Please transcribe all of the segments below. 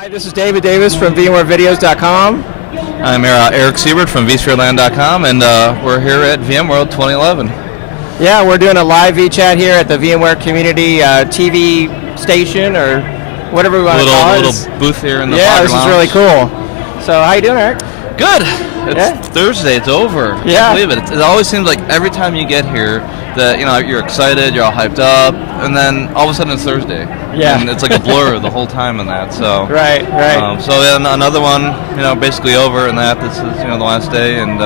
Hi, this is David Davis from VMworldVideos.com. I'm Eric Siebert from vSphere.com, and we're here at VMworld 2011. Yeah, we're doing a live vChat here at the VMware Community TV station, or whatever we want to call it. Little booth here in the Yeah, this lounge. is really cool. So, how you doing, Eric? Good. It's Thursday. It's over. I Yeah. can't believe it. It always seems like every time you get here that you're excited, you're all hyped up, and then all of a sudden it's Thursday. Yeah. And it's like a blur the whole time in that. So. Right. So another one, basically over, and this is the last day, and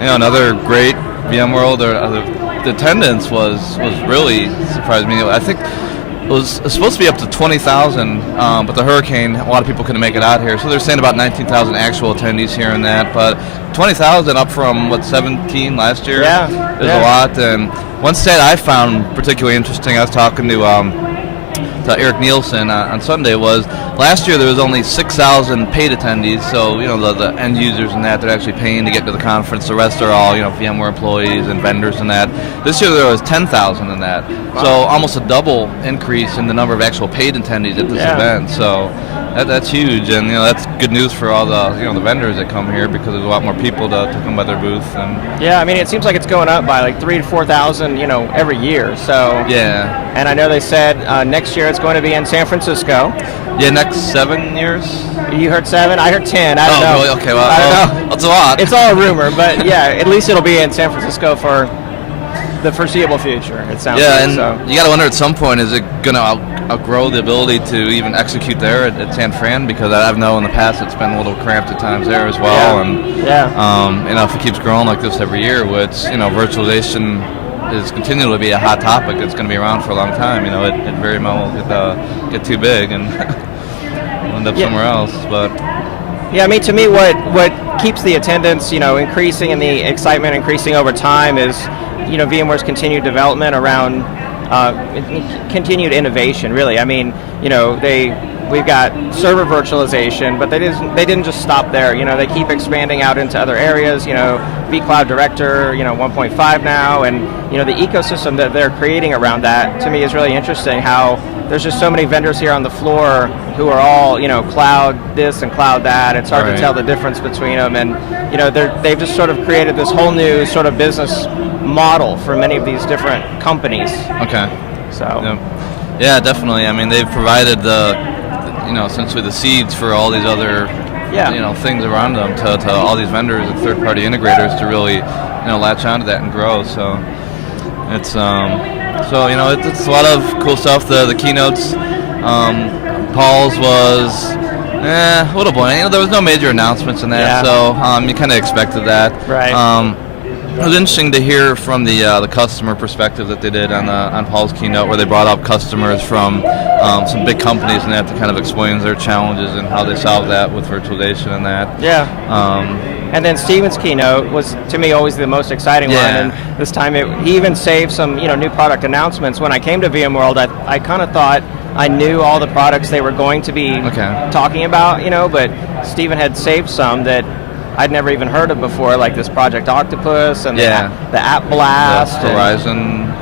another great VMworld. The attendance was really surprised me. I think it was supposed to be up to 20,000, but the hurricane, a lot of people couldn't make it out here. So they're saying about 19,000 actual attendees here and that, but 20,000 up from 17 last year. Yeah. Is a lot. And one stat I found particularly interesting, I was talking to Eric Nielsen on Sunday, was last year there was only 6,000 paid attendees, so the end users and that, they're actually paying to get to the conference. The rest are all VMware employees and vendors and that. This year there was 10,000 in that. Wow. So almost a double increase in the number of actual paid attendees at this event. So that's huge, and that's good news for all the the vendors that come here, because there's a lot more people to come by their booth. And yeah, I mean, it seems like it's going up by like 3,000 to 4,000 every year. So yeah. And I know they said next year it's going to be in San Francisco. Yeah, next 7 years. You heard 7? I heard 10. I don't know. Really? Okay, well, I don't know. That's a lot. It's all a rumor, but yeah, at least it'll be in San Francisco for the foreseeable future, it sounds like. And so. You got to wonder at some point, is it going to outgrow the ability to even execute there at San Fran? Because I've known in the past it's been a little cramped at times there as well. And if it keeps growing like this every year, which virtualization is continuing to be a hot topic that's going to be around for a long time. It very well will get too big and end up somewhere else. But yeah, I mean, to me, what keeps the attendance increasing and the excitement increasing over time is VMware's continued development around continued innovation. Really, I mean, we've got server virtualization, but they didn't just stop there. They keep expanding out into other areas. vCloud Director, 1.5 now, and the ecosystem that they're creating around that, to me, is really interesting. How there's just so many vendors here on the floor who are all cloud this and cloud that. It's hard to tell the difference between them, and they've just sort of created this whole new sort of business model for many of these different companies. Okay. So. Yeah, definitely. I mean, they've provided essentially the seeds for all these other things around them to all these vendors and third-party integrators to really latch onto that and grow. So it's it's a lot of cool stuff. The keynotes, Paul's was a little boring. There was no major announcements in that, so you kind of expected that. Right. It was interesting to hear from the customer perspective that they did on Paul's keynote, where they brought up customers from some big companies and that to kind of explain their challenges and how they solve that with virtualization and that. Yeah. And then Steven's keynote was, to me, always the most exciting one. And this time he even saved some new product announcements. When I came to VMworld, I kind of thought I knew all the products they were going to be talking about, but Steven had saved some that I'd never even heard of before, like this Project Octopus and the appblast, Horizon,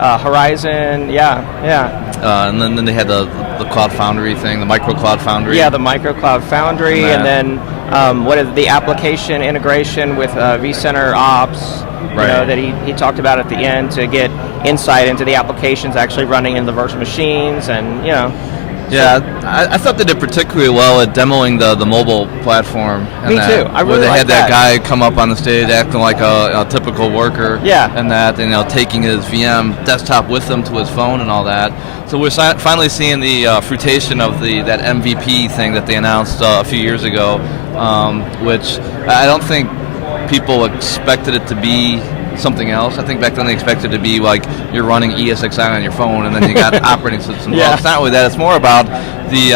and then they had the Cloud Foundry thing, the Micro Cloud Foundry. Yeah, the Micro Cloud Foundry, and then what is the application integration with vCenter Ops, that he talked about at the end, to get insight into the applications actually running in the virtual machines, and Yeah, I thought they did particularly well at demoing the mobile platform. Me too. I really where they liked had that guy come up on the stage acting like a typical worker. Yeah. And that, taking his VM desktop with him to his phone and all that. So we're finally seeing the fruition of that MVP thing that they announced a few years ago, which I don't think people expected it to be something else. I think back then they expected it to be like you're running ESXi on your phone and then you got operating systems. Well, it's not really that. It's more about the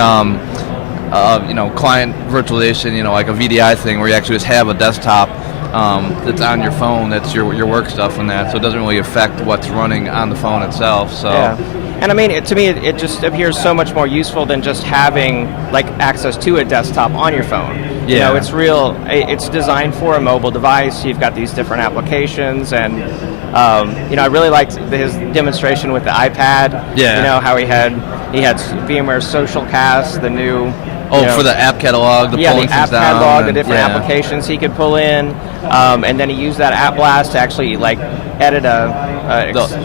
client virtualization, like a VDI thing where you actually just have a desktop that's on your phone, that's your work stuff and that, so it doesn't really affect what's running on the phone itself. So. Yeah. And I mean, to me, it just appears so much more useful than just having access to a desktop on your phone. Yeah. It's designed for a mobile device. You've got these different applications, and I really liked his demonstration with the iPad. Yeah. How he had VMware Social Cast, the new Oh, for the app catalog, the app catalog, the different applications he could pull in, and then he used that appblast to actually like edit the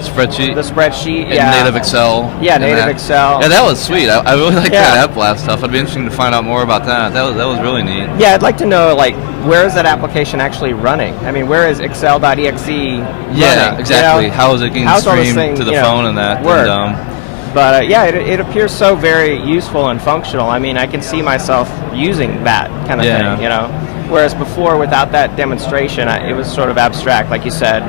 spreadsheet. The spreadsheet, in native Excel. Yeah, native Excel. Yeah, that was sweet. I really like that appblast stuff. It'd be interesting to find out more about that. That was really neat. Yeah, I'd like to know like where is that application actually running? I mean, where is Excel.exe running? Exactly. You know? How is it getting streamed to the phone and that? Work. And, But it appears so very useful and functional. I mean, I can see myself using that kind of thing, you know. Whereas before, without that demonstration, it was sort of abstract, like you said.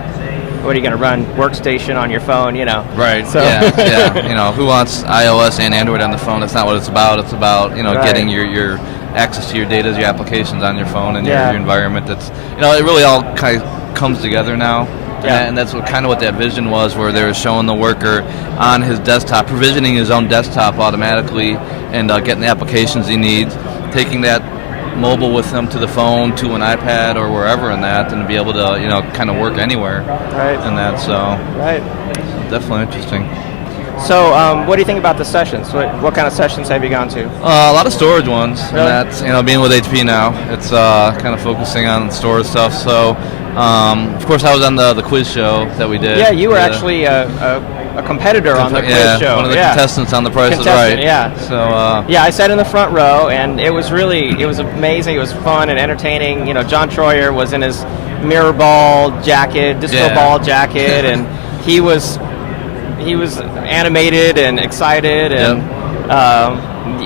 What are you going to run? Workstation on your phone, you know? Right. So You know, who wants iOS and Android on the phone? That's not what it's about. It's about getting your access to your data, your applications on your phone and your environment. That's it really all kind of comes together now. Yeah. And that's what that vision was, where they were showing the worker on his desktop, provisioning his own desktop automatically, and getting the applications he needs, taking that mobile with him to the phone, to an iPad or wherever in that, and to be able to kind of work anywhere. Right. And that, so definitely interesting. So, what do you think about the sessions? What kind of sessions have you gone to? A lot of storage ones. Really? And that's being with HP now, it's kind of focusing on storage stuff. So, of course, I was on the quiz show that we did. Yeah, you were actually a competitor on the quiz show. One of the contestants on The Price is Right. Yeah. So. I sat in the front row, and it was amazing. It was fun and entertaining. John Troyer was in his mirror ball jacket, disco ball jacket, and he was animated and excited, and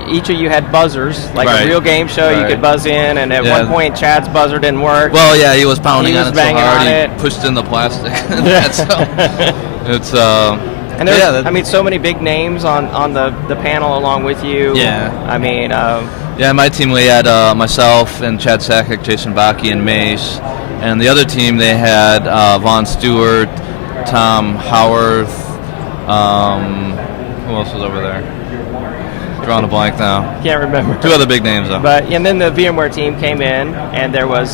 each of you had buzzers, like a real game show. You could buzz in, and at one point Chad's buzzer didn't work. Well, yeah, he was pounding on it so hard he pushed in the plastic. It's and there's so many big names on the panel along with you. I mean, my team, we had myself and Chad Sakic, Jason Baki, and Mace, and the other team they had Vaughn Stewart, Tom Howarth. Who else was over there? Drawing a blank now. Can't remember. Two other big names though. And then the VMware team came in, and there was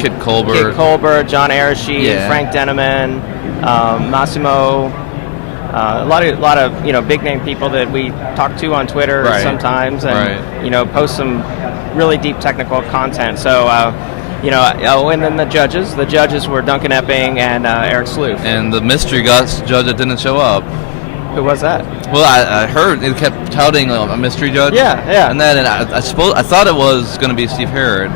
Kit Colbert, John Arashi, Frank Denneman, Massimo. A lot of big name people that we talk to on Twitter sometimes, and post some really deep technical content. So. And then the judges were Duncan Epping and Eric Sloof. And the mystery judge that didn't show up. Who was that? Well, I heard it kept touting a mystery judge. Yeah. And then I thought it was going to be Steve Herrod.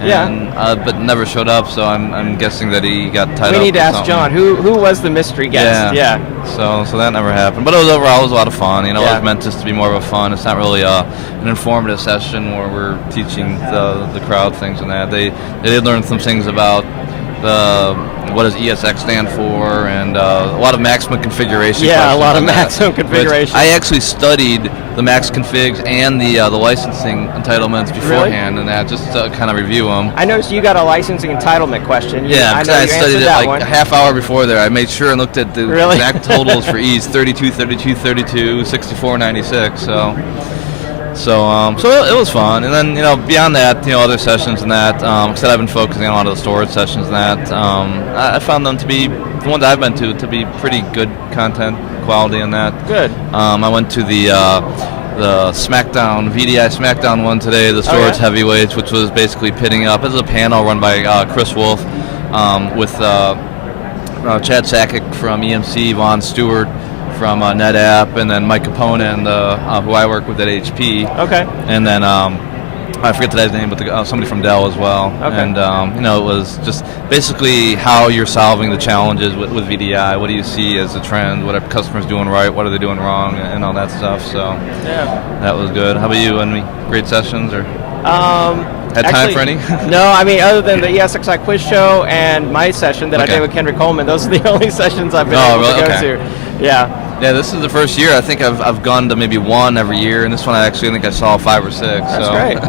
But never showed up, so I'm guessing that he got tied up. We need to ask John, who was the mystery guest? So that never happened. But overall it was a lot of fun. It was meant just to be more of a fun. It's not really an informative session where we're teaching the crowd things and that. They did learn some things about what does ESX stand for, and a lot of maximum configuration. Yeah, a lot of maximum configuration. I actually studied the max configs and the licensing entitlements beforehand, and that just to kind of review them. I noticed you got a licensing entitlement question. Because I studied it like a half hour before there. I made sure and looked at the exact totals for each 32, 32, 32, 64, 96. So it was fun, and then beyond that, other sessions and that. Said I've been focusing on a lot of the storage sessions and that. I found them to be the ones I've been to be pretty good content quality and that. Good. I went to the SmackDown VDI SmackDown one today, the storage heavyweights, which was basically pitting up. It was a panel run by Chris Wolf with Chad Sakic from EMC, Vaughn Stewart from NetApp, and then Mike Capone, who I work with at HP. Okay. And then I forget the guy's name, but somebody from Dell as well. Okay. And it was just basically how you're solving the challenges with VDI. What do you see as a trend? What are customers doing right? What are they doing wrong? And all that stuff. So that was good. How about you? Any great sessions or? Had time for any? No, I mean, other than the ESXi quiz show and my session that I did with Kendrick Coleman, those are the only sessions I've been able to go to. Yeah, this is the first year. I think I've gone to maybe one every year, and this one I think I saw 5 or 6. That's great.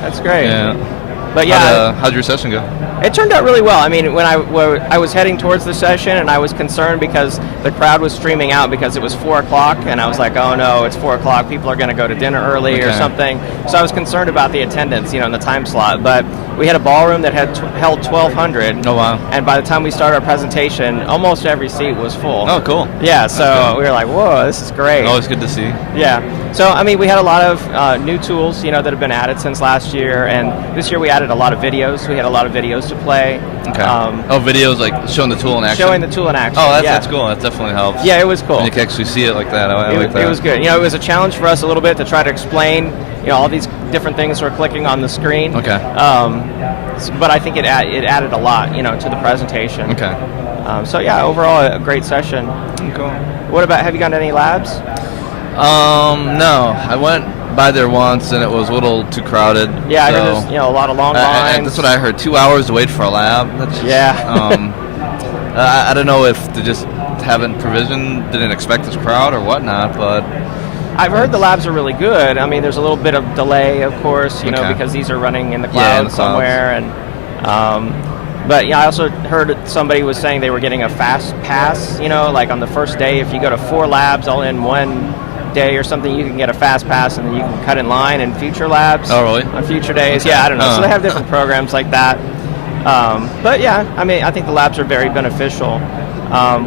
That's great. Yeah. But how'd your session go? It turned out really well. I mean, when I was heading towards the session, and I was concerned because the crowd was streaming out because it was 4 o'clock, and I was like, oh no, it's 4 o'clock. People are going to go to dinner early or something. So I was concerned about the attendance, in the time slot. But we had a ballroom that had held 1,200. Oh wow! And by the time we started our presentation, almost every seat was full. Oh cool. Yeah. So we were like, whoa, this is great. Always good to see. Yeah. So, I mean, we had a lot of new tools, that have been added since last year, and this year we added a lot of videos. We had a lot of videos to play. Okay. Videos like showing the tool in action? Showing the tool in action. Oh, that's cool. That definitely helps. Yeah, it was cool. And you can actually see it like that. I like that. It was good. It was a challenge for us a little bit to try to explain, all these different things we're clicking on the screen. Okay. But I think it added a lot, to the presentation. Okay. So yeah, overall a great session. Cool. What about, have you gone to any labs? No. I went by there once and it was a little too crowded. Yeah, I heard there's a lot of long lines. That's what I heard. 2 hours to wait for a lab. That's just, I don't know if they just haven't didn't expect this crowd or whatnot, but I've heard the labs are really good. I mean, there's a little bit of delay, of course, because these are running in the cloud somewhere, and but I also heard somebody was saying they were getting a fast pass. Like on the first day, if you go to 4 labs all in one day or something, you can get a fast pass, and then you can cut in line in future labs. Oh, really? On future days, yeah, I don't know. So they have different programs like that. But yeah, I mean, I think the labs are very beneficial.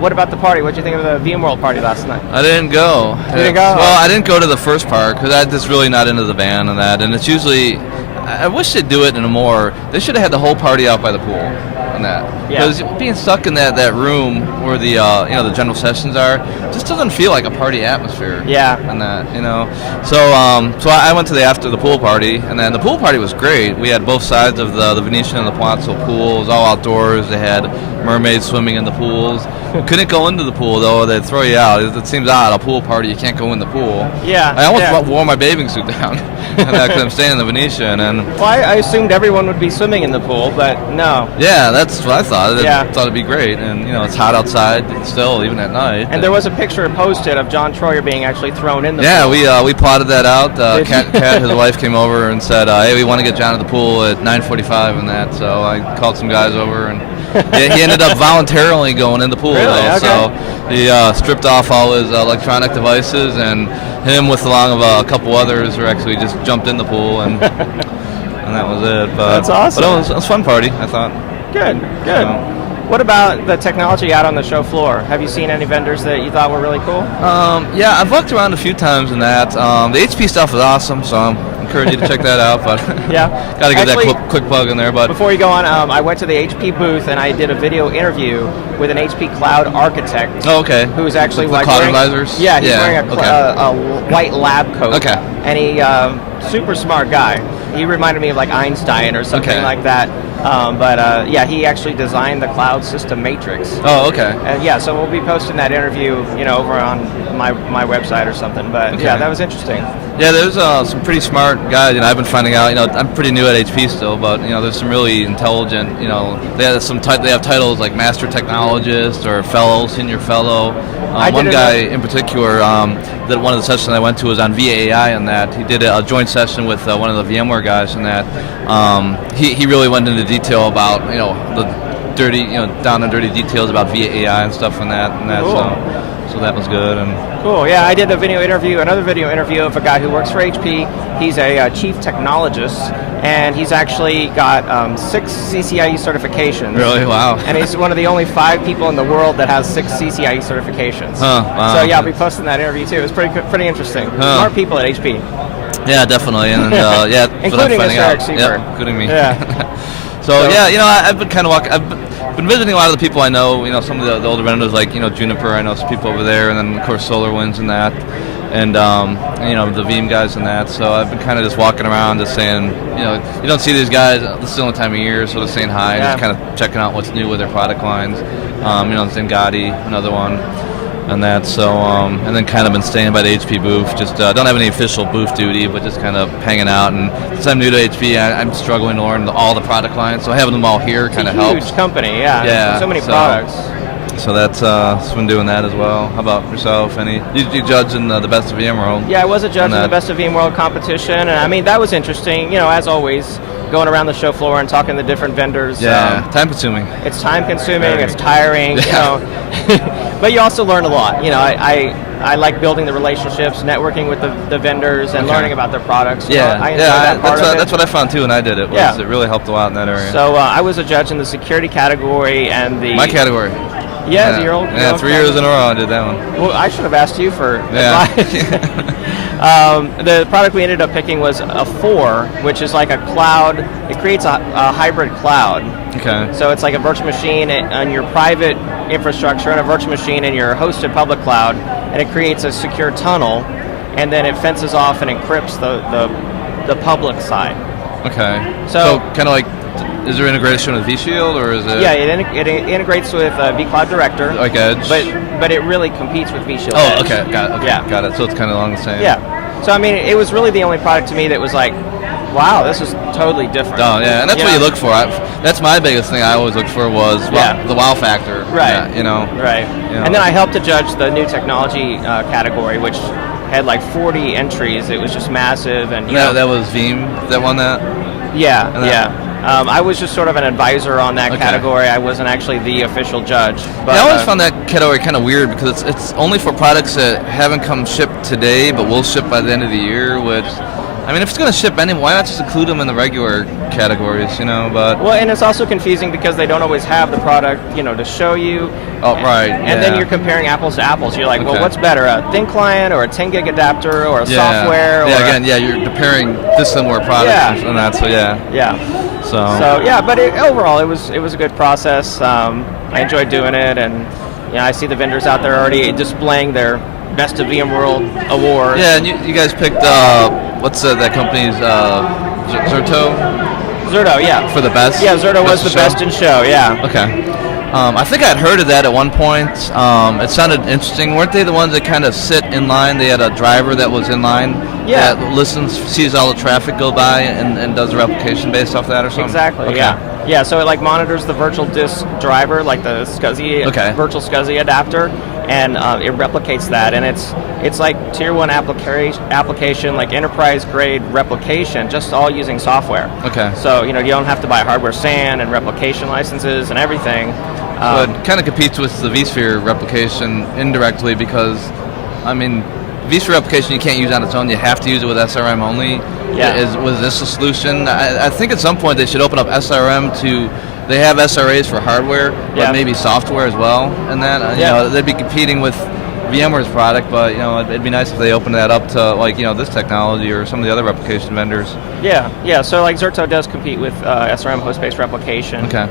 What about the party? What did you think of the VMworld party last night? I didn't go. You didn't go? Well, I didn't go to the first part because I'm just really not into the band and that. And it's usually, I wish they'd do it in a more. They should have had the whole party out by the pool and that. Because being stuck in that room where the the general sessions are just doesn't feel like a party atmosphere. Yeah. And that So I went to the pool party, and then the pool party was great. We had both sides of the Venetian and the Palazzo pool. It was all outdoors. They had mermaids swimming in the pools. Couldn't go into the pool though; they'd throw you out. It seems odd. A pool party, you can't go in the pool. Yeah. I almost wore my bathing suit down because I'm staying in the Venetian. And well, I assumed everyone would be swimming in the pool, but no. Yeah, that's what I thought. Yeah. I thought it'd be great, and it's hot outside still, even at night. And there was a picture posted of John Troyer being actually thrown in the pool. Yeah, we plotted that out. Kat, his wife, came over and said, "Hey, we want to get John to the pool at 9:45 and that." So I called some guys over, and he ended up voluntarily going in the pool. Really? Though. Okay. So he stripped off all his electronic devices, and him with along of a couple others were actually just jumped in the pool, and and that was it. But, that's awesome. But it was a fun party, I thought. Good. What about the technology out on the show floor? Have you seen any vendors that you thought were really cool? Yeah, I've walked around a few times in that. The HP stuff is awesome, so I encourage you to check that out. But yeah, got to get that quick plug in there. But before you go on, I went to the HP booth and I did a video interview with an HP cloud architect. Oh, okay. Who's actually the cloud advisors? Yeah, he's wearing a white lab coat. Okay. And he super smart guy. He reminded me of like Einstein or something like that. But he actually designed the cloud system matrix. Oh, okay. And so we'll be posting that interview, over on my website or something. But yeah, that was interesting. Yeah, there's some pretty smart guys. I've been finding out. I'm pretty new at HP still, but there's some really intelligent. They have titles like master technologist or fellow, senior fellow. One guy in particular, that one of the sessions I went to was on VAI, and that he did a joint session with one of the VMware guys, and that he really went into detail about the dirty down and dirty details about VAI and stuff and that. Cool. So that was good. And cool. Yeah, I did another video interview of a guy who works for HP. He's a chief technologist, and he's actually got 6 CCIE certifications. Really? Wow. And he's one of the only 5 people in the world that has 6 CCIE certifications. Huh, wow. So yeah, I'll be posting that interview too. It was pretty interesting. Smart people at HP. Yeah, definitely. And including Eric Siebert. Yep, including me. Yeah. So I've been kind of I've been visiting a lot of the people I know. Some of the older vendors like Juniper. I know some people over there, and then of course SolarWinds and that, and the Veeam guys and that. So I've been kind of just walking around, just saying, you don't see these guys. This is the only time of year, so just saying hi, and just kind of checking out what's new with their product lines. Zengadi, another one. And that, so and then kind of been staying by the HP booth. Just don't have any official booth duty, but just kind of hanging out. And since I'm new to HP, I'm struggling to learn all the product lines. So having them all here kind of helps. Huge company, yeah. So many products. So that's been doing that as well. How about yourself? You judged in the Best of VMworld? Yeah, I was a judge in the Best of VMworld competition, and I mean that was interesting. As always, going around the show floor and talking to different vendors. Yeah, time consuming. It's time consuming. It's tiring. But you also learn a lot. I like building the relationships, networking with the vendors, and learning about their products. I enjoy that part of it. That's what I found too when I did it. It really helped a lot in that area. So I was a judge in the security category and the my category. Yeah, your old. Yeah, 3 years in a row I did that one. Well, I should have asked you for advice. The product we ended up picking was a 4, which is like a cloud. It creates a hybrid cloud. Okay. So it's like a virtual machine on your private infrastructure and a virtual machine in your hosted public cloud, and it creates a secure tunnel, and then it fences off and encrypts the public side. Okay. So kind of like, is there integration with vShield, or is it? Yeah, it integrates with vCloud Director. Like Edge. But it really competes with vShield. Oh, Edge. okay, got it. Okay, yeah. Got it. So it's kind of along the same. Yeah. So I mean, it was really the only product to me that was like, wow, this is totally different. Oh yeah, and that's what you look for. That's my biggest thing I always looked for was the wow factor. Right. Yeah, Right. And then I helped to judge the new technology category, which had like 40 entries. It was just massive, and that was Veeam that won that. Yeah. I was just sort of an advisor on that category. I wasn't actually the official judge. But I always found that category kind of weird because it's only for products that haven't come shipped today, but will ship by the end of the year. Which, I mean, if it's going to ship anyway, why not just include them in the regular categories? But and it's also confusing because they don't always have the product, to show you. Oh, right. And then you're comparing apples to apples. You're like, well, what's better, a thin client or a 10 gig adapter or a software? You're comparing dissimilar products and that. So yeah. But overall, it was a good process. I enjoyed doing it, and I see the vendors out there already displaying their Best of VMworld awards. Yeah, and you guys picked what's that company's Zerto? Zerto, yeah. For the best. Yeah, Zerto was the best in show. Yeah. Okay. I think I'd heard of that at one point. It sounded interesting. Weren't they the ones that kind of sit in line? They had a driver that was in line that sees all the traffic go by and does a replication based off that or something? Exactly, okay. Yeah, so it monitors the virtual disk driver, like the SCSI, virtual SCSI adapter, and it replicates that. And it's like tier 1 application, like enterprise grade replication, just all using software. Okay. So, you don't have to buy hardware SAN and replication licenses and everything. So it kind of competes with the vSphere replication indirectly because, vSphere replication you can't use on its own. You have to use it with SRM only. Yeah. Was this a solution? I think at some point they should open up SRM to. They have SRAs for hardware, but maybe software as well. And that they'd be competing with VMware's product, but it'd be nice if they opened that up to this technology or some of the other replication vendors. Yeah. So Zerto does compete with SRM host-based replication. Okay.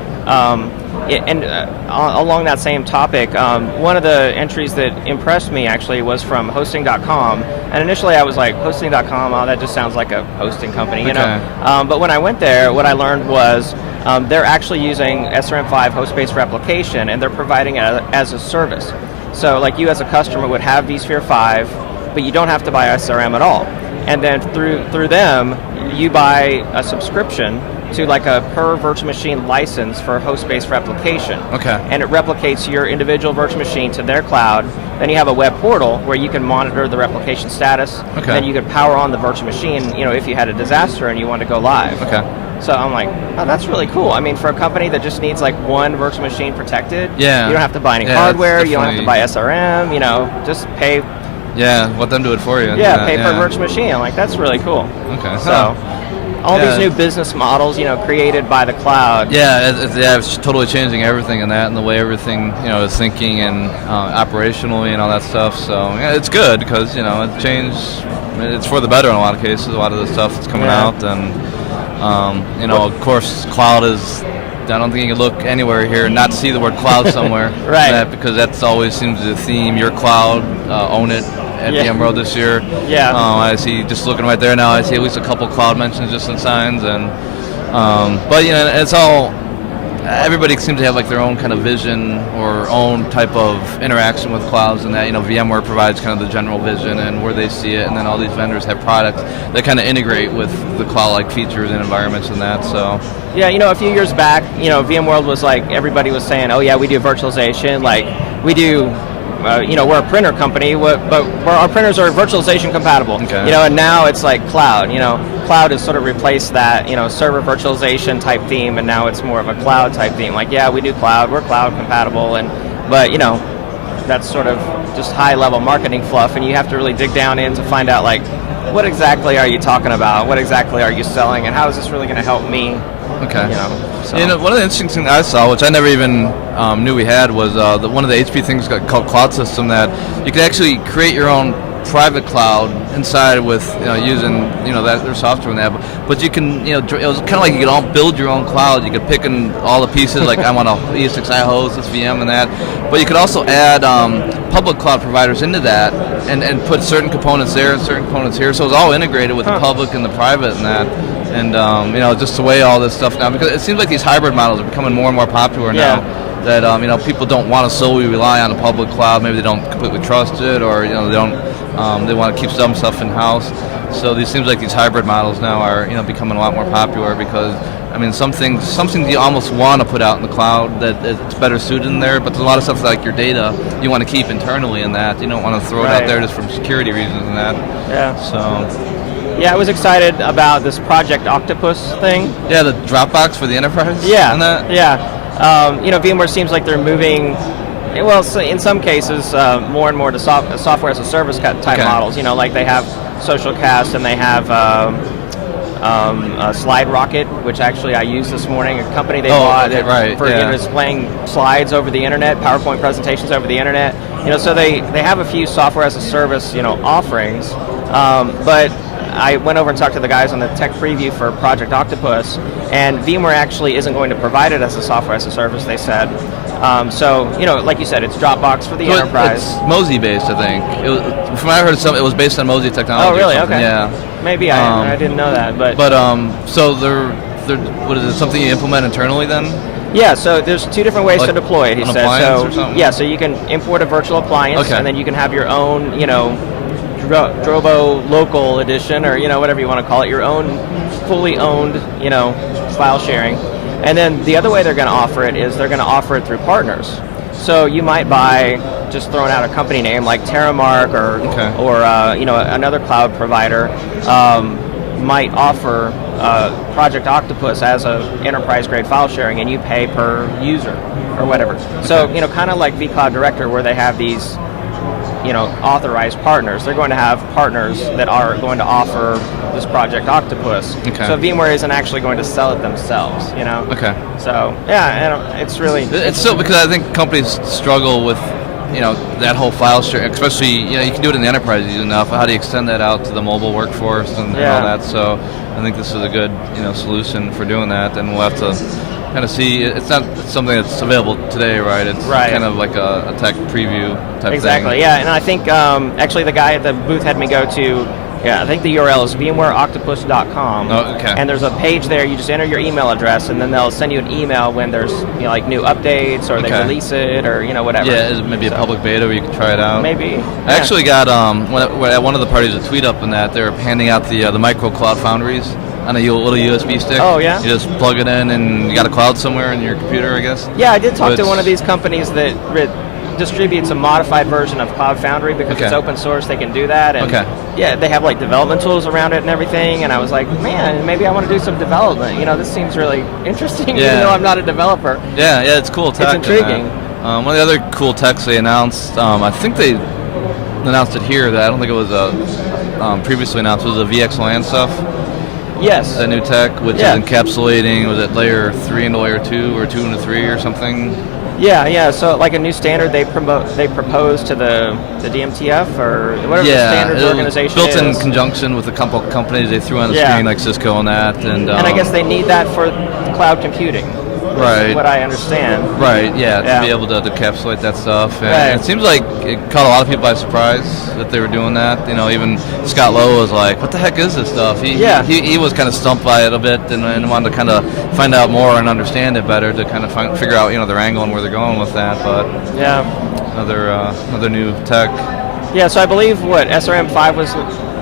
Along that same topic, one of the entries that impressed me actually was from Hosting.com, and initially I was like, Hosting.com, that just sounds like a hosting company, but when I went there, what I learned was they're actually using SRM5 host-based replication, and they're providing it as a service. So you as a customer would have vSphere 5, but you don't have to buy SRM at all. And then through them, you buy a subscription to a per virtual machine license for host-based replication. Okay. And it replicates your individual virtual machine to their cloud. Then you have a web portal where you can monitor the replication status. Okay. And then you can power on the virtual machine, if you had a disaster and you want to go live. Okay. So I'm like, oh, that's really cool. For a company that just needs one virtual machine protected, you don't have to buy any hardware, you don't have to buy SRM, just pay. Yeah, let them do it for you. Yeah, pay per virtual machine. I'm like, that's really cool. Okay. So all these new business models, created by the cloud. Yeah, it's totally changing everything in that and the way everything, is thinking and operationally and all that stuff. So it's good because, it changed. It's for the better in a lot of cases, a lot of the stuff that's coming out. And, of course, cloud is, I don't think you can look anywhere here and not see the word cloud somewhere. Right. Because that always seems to theme your cloud, own it. At VMworld this year. Yeah. I see, just looking right there now, I see at least a couple cloud mentions just in signs. And but it's all, everybody seems to have their own kind of vision or own type of interaction with clouds, and that VMware provides kind of the general vision and where they see it, and then all these vendors have products that kind of integrate with the cloud-like features and environments and that. So yeah, a few years back, VMworld was everybody was saying, oh yeah, we do virtualization, we do. We're a printer company, but our printers are virtualization compatible. Okay. And now it's cloud. Cloud has sort of replaced that, server virtualization type theme, and now it's more of a cloud type theme. We do cloud, we're cloud compatible, but that's sort of just high level marketing fluff, and you have to really dig down in to find out what exactly are you talking about, what exactly are you selling, and how is this really going to help me Okay. So. One of the interesting things I saw, which I never even knew we had, was one of the HP things called Cloud System, that you could actually create your own private cloud inside with using that their software and that. But you can it was kind of like you could all build your own cloud. You could pick in all the pieces, like I want a ESXi host, this VM, and that. But you could also add public cloud providers into that and put certain components there and certain components here. So it's all integrated with the public and the private and that. And just the way all this stuff now, because it seems like these hybrid models are becoming more and more popular now. That people don't want to solely rely on a public cloud. Maybe they don't completely trust it, or they don't. They want to keep some stuff in house. So these seems like these hybrid models now are becoming a lot more popular, because some things you almost want to put out in the cloud that it's better suited in there. But there's a lot of stuff like your data you want to keep internally in that. You don't want to throw it out there just for security reasons and that. Yeah. So. Yeah, I was excited about this Project Octopus thing. Yeah, the Dropbox for the enterprise. Yeah. And that. Yeah. VMware seems like they're moving. Well, so in some cases, more and more to software as a service type models. Like they have SocialCast and they have Slide Rocket, which actually I used this morning. A company they bought for displaying slides over the internet, PowerPoint presentations over the internet. So they have a few software as a service offerings, but I went over and talked to the guys on the tech preview for Project Octopus, and VMware actually isn't going to provide it as a software as a service, they said. Like you said, it's Dropbox for the enterprise. It's Mozy based, I think. From what I heard, it was based on Mozy technology. Oh, really? Okay. Yeah. Maybe I didn't know that, but. So they're what is it? Something you implement internally then? Yeah. So there's two different ways to deploy it. He said. Appliance or something? Yeah. So you can import a virtual appliance, and then you can have your own, Drobo local edition, or whatever you want to call it, your own fully owned file sharing. And then the other way they're going to offer it is they're going to offer it through partners. So you might buy, just throwing out a company name like Terramark or another cloud provider might offer Project Octopus as a enterprise grade file sharing, and you pay per user or whatever. So kind of like vCloud Director, where they have these authorized partners. They're going to have partners that are going to offer this Project Octopus. So VMware isn't actually going to sell it themselves, Okay. So, yeah, it's really... It's still, because I think companies struggle with, that whole file share, especially, you can do it in the enterprise easy enough. How do you extend that out to the mobile workforce and all that? So I think this is a good, solution for doing that, and we'll have to kind of see. It's not something that's available today, right? It's kind of like a tech preview type thing. Exactly, yeah. And I think actually the guy at the booth had me go to, I think the URL is VMwareOctopus.com. Oh, okay. And there's a page there. You just enter your email address, and then they'll send you an email when there's like new updates, or they release it, or whatever. Yeah, is it maybe a public beta where you can try it out? Maybe. I actually got at one of the parties a tweet up in that they're handing out the micro cloud foundries on a little USB stick. Oh, yeah? You just plug it in, and you got a cloud somewhere in your computer, I guess. Yeah, I did talk to one of these companies that distributes a modified version of Cloud Foundry, because it's open source. They can do that, and yeah, they have like development tools around it and everything. And I was like, man, maybe I want to do some development. This seems really interesting, even though I'm not a developer. Yeah, it's cool tech. It's intriguing. One of the other cool techs they announced, I think they announced it here. That I don't think it was previously announced. Was the VXLAN stuff. Yes. That new tech, which is encapsulating, was it layer 3 into layer 2, or 2 into 3 or something? Yeah. So like a new standard they proposed to the DMTF or whatever the standards organization built is. in conjunction with a couple companies they threw on the screen, like Cisco and that. And I guess they need that for cloud computing. Right. What I understand. Right, to be able to encapsulate that stuff. And it seems like it caught a lot of people by surprise that they were doing that. Even Scott Lowe was like, what the heck is this stuff? He was kind of stumped by it a bit, and wanted to kind of find out more and understand it better to kind of figure out their angle and where they're going with that. But another new tech. Yeah, so I believe SRM5 was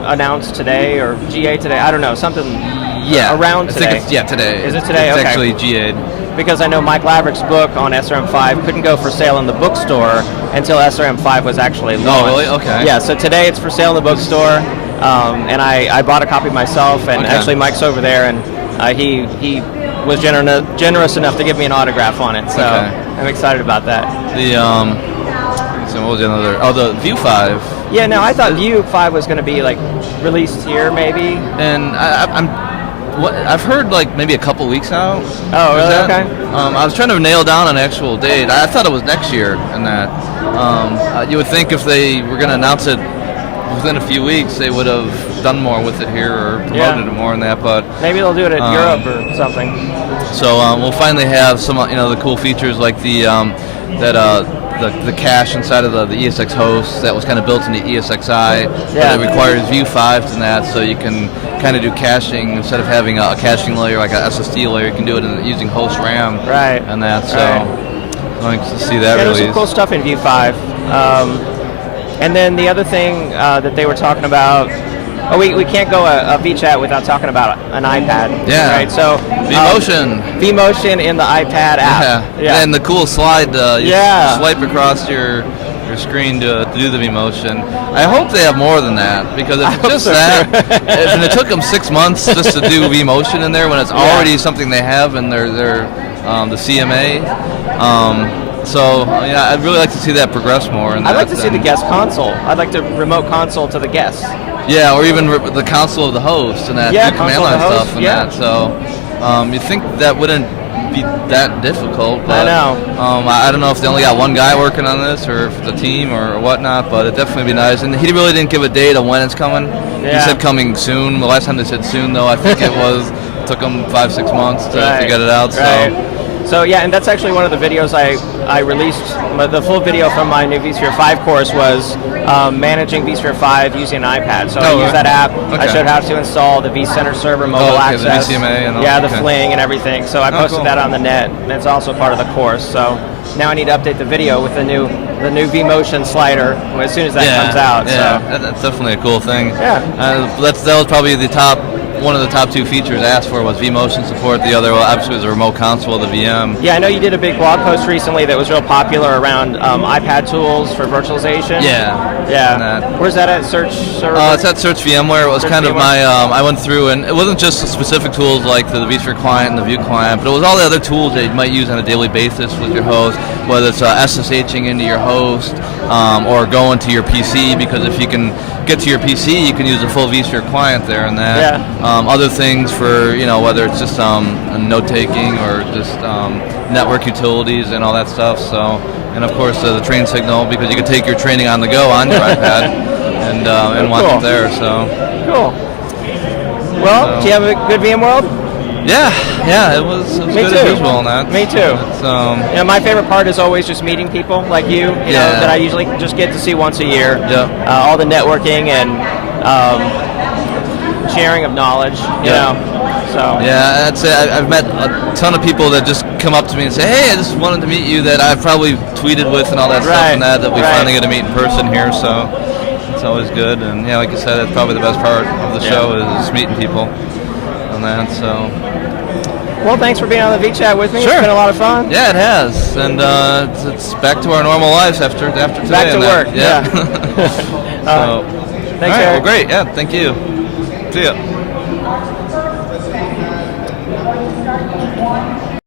announced today, or GA today. I don't know, something around today. I think it's, today. Is it today? It's actually GA'd. Because I know Mike Laverick's book on SRM5 couldn't go for sale in the bookstore until SRM5 was actually launched. Oh, really? Okay. Yeah, so today it's for sale in the bookstore, and I bought a copy myself, and actually Mike's over there, and he was generous enough to give me an autograph on it, so I'm excited about that. So what was the other? Oh, the View 5. Yeah, no, I thought View 5 was going to be like released here, maybe. And I've heard like maybe a couple weeks out. Oh, really? Okay. I was trying to nail down an actual date. I thought it was next year, and that you would think if they were going to announce it within a few weeks, they would have done more with it here or promoted it more than that. But maybe they'll do it in Europe or something. So we'll finally have some, the cool features like the cache inside of the ESX host that was kind of built into ESXi. But it requires Vue 5 and that, so you can kind of do caching instead of having a caching layer like a SSD layer. You can do it using host RAM. Right. And that. So I'm going to see that There's release. some cool stuff in Vue 5. And then the other thing that they were talking about. Oh, we can't go a vChat without talking about an iPad. Yeah. Right. So vMotion. vMotion in the iPad app. Yeah. And the cool slide. You Yeah. swipe across your screen to do the vMotion. I hope they have more than that, because if it's just and it took them 6 months just to do vMotion in there when it's already something they have in their the CMA. So I'd really like to see that progress more. I'd like to see the guest console. I'd like to remote console to the guests. Yeah, or even the console of the host and that command line stuff and that. So you'd think that wouldn't be that difficult. But, I know. I don't know if they only got one guy working on this or if it's a team or whatnot, but it'd definitely be nice. And he really didn't give a date on when it's coming. Yeah. He said coming soon. The last time they said soon, though, I think it took them 5-6 months to get it out. So yeah, and that's actually one of the videos I released. The full video from my new vSphere 5 course was managing vSphere 5 using an iPad. So I use that app. I showed how to install the vCenter server mobile access. The VCMA and all. Yeah, the Fling and everything. So I posted that on the net, and it's also part of the course. So now I need to update the video with the new vMotion slider as soon as that comes out. Yeah, so that's definitely a cool thing. Yeah, that was probably one of the top two features asked for was vMotion support. The other, obviously, was a remote console of the VM. Yeah, I know you did a big blog post recently that was real popular around iPad tools for virtualization. Yeah. Where's that at? Search server? It's at Search VMware. It was kind of my, I went through, and it wasn't just the specific tools like the vSphere client and the Vue client, but it was all the other tools that you might use on a daily basis with your host, whether it's SSHing into your host or going to your PC, because if you can get to your PC, you can use a full vSphere client there and that. Yeah. Other things for, whether it's just note-taking or just network utilities and all that stuff. So, and of course the train signal, because you can take your training on the go on your iPad and watch it there. So cool. Well, do you have a good VMworld? Yeah, it was Me good too. as usual on that. Me too. It's, my favorite part is always just meeting people like you know, that I usually just get to see once a year. Yeah. All the networking and sharing of knowledge, you know. So yeah, that's it. I've met a ton of people that just come up to me and say, "Hey, I just wanted to meet you," that I've probably tweeted with and all that stuff and that we finally get to meet in person here. So it's always good. And yeah, like you said, that's probably the best part of the show is meeting people on that. So. Well, thanks for being on the vChat with me. Sure. It's been a lot of fun. Yeah, it has, and it's back to our normal lives after today. Back to work. Yeah. So, thanks, all right, Eric. well, great. Yeah, thank you. See ya.